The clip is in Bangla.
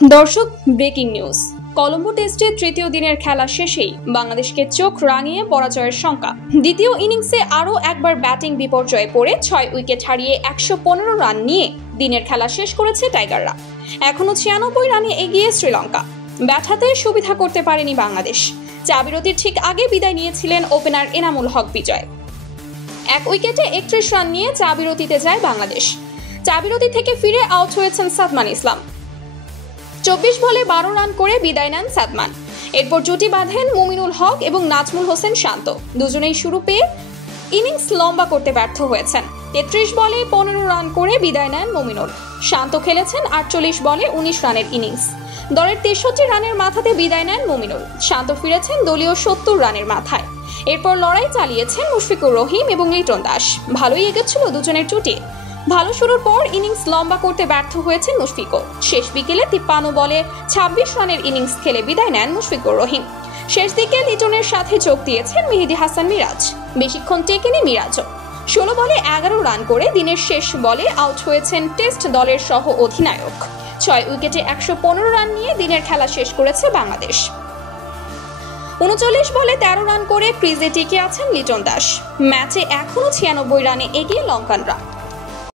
দর্শক, ব্রেকিং নিউজ। কলম্বো টেস্টে তৃতীয় দিনের খেলা শেষেই বাংলাদেশকে চোখ রাঙিয়ে পরাজয়ের শঙ্কা। দ্বিতীয় ইনিংসে আরও একবার ব্যাটিং বিপর্যয়ে পড়ে 6 উইকেট হারিয়ে 115 রান নিয়ে দিনের খেলা শেষ করেছে টাইগাররা। এখনও 96 রানে এগিয়ে শ্রীলঙ্কা। ব্যাট হাতে সুবিধা করতে পারেনি বাংলাদেশ। চা বিরতির ঠিক আগে বিদায় নিয়েছিলেন ওপেনার এনামুল হক বিজয়। 1 উইকেটে 31 রান নিয়ে চা বিরতিতে যায় বাংলাদেশ। চা বিরতি থেকে ফিরে আউট হয়েছেন সাদমান ইসলাম। 24 বলে 12 রান করে বিদায় নেন সাদমান। এরপর জুটি বাঁধেন মুমিনুল হক এবং নাজমুল হোসেন শান্ত। দুজনেই শুরু পেয়ে ইনিংস লম্বা করতে ব্যর্থ হয়েছেন। 33 বলে 15 রান করে বিদায় নেন মুমিনুল। শান্ত খেলেছেন 48 বলে 19 রানের ইনিংস। দলের 63 রানের মাথাতে বিদায় নেন মুমিনুল। শান্ত ফিরেছেন দলীয় 70 রানের মাথায়। এরপর লড়াই চালিয়েছেন মুশফিকুর রহিম এবং লিটন দাস। ভালোই এগোচ্ছিল দুজনের জুটি। ভালো শুরুর পর ইনিংস লম্বা করতে ব্যর্থ হয়েছেন মুশফিকও। শেষ বিকেলে 53 বলে 26 রানের ইনিংস খেলে বিদায় নেন মুশফিকুর রহিম। শেষ দিকে লিটনের সাথে যোগ দিয়েছেন মেহেদী হাসান মিরাজ। বেশিক্ষণ টেকেনি মিরাজও। 16 বলে 11 রান করে দিনের শেষ বলে আউট হয়েছেন টেস্ট দলের সহ অধিনায়ক। 6 উইকেটে 115 রান নিয়ে দিনের খেলা শেষ করেছে বাংলাদেশ। 39 বলে 13 রান করে ক্রিজে টিকে আছেন লিটন দাস। ম্যাচে এখনও 96 রানে এগিয়ে লঙ্কানরা।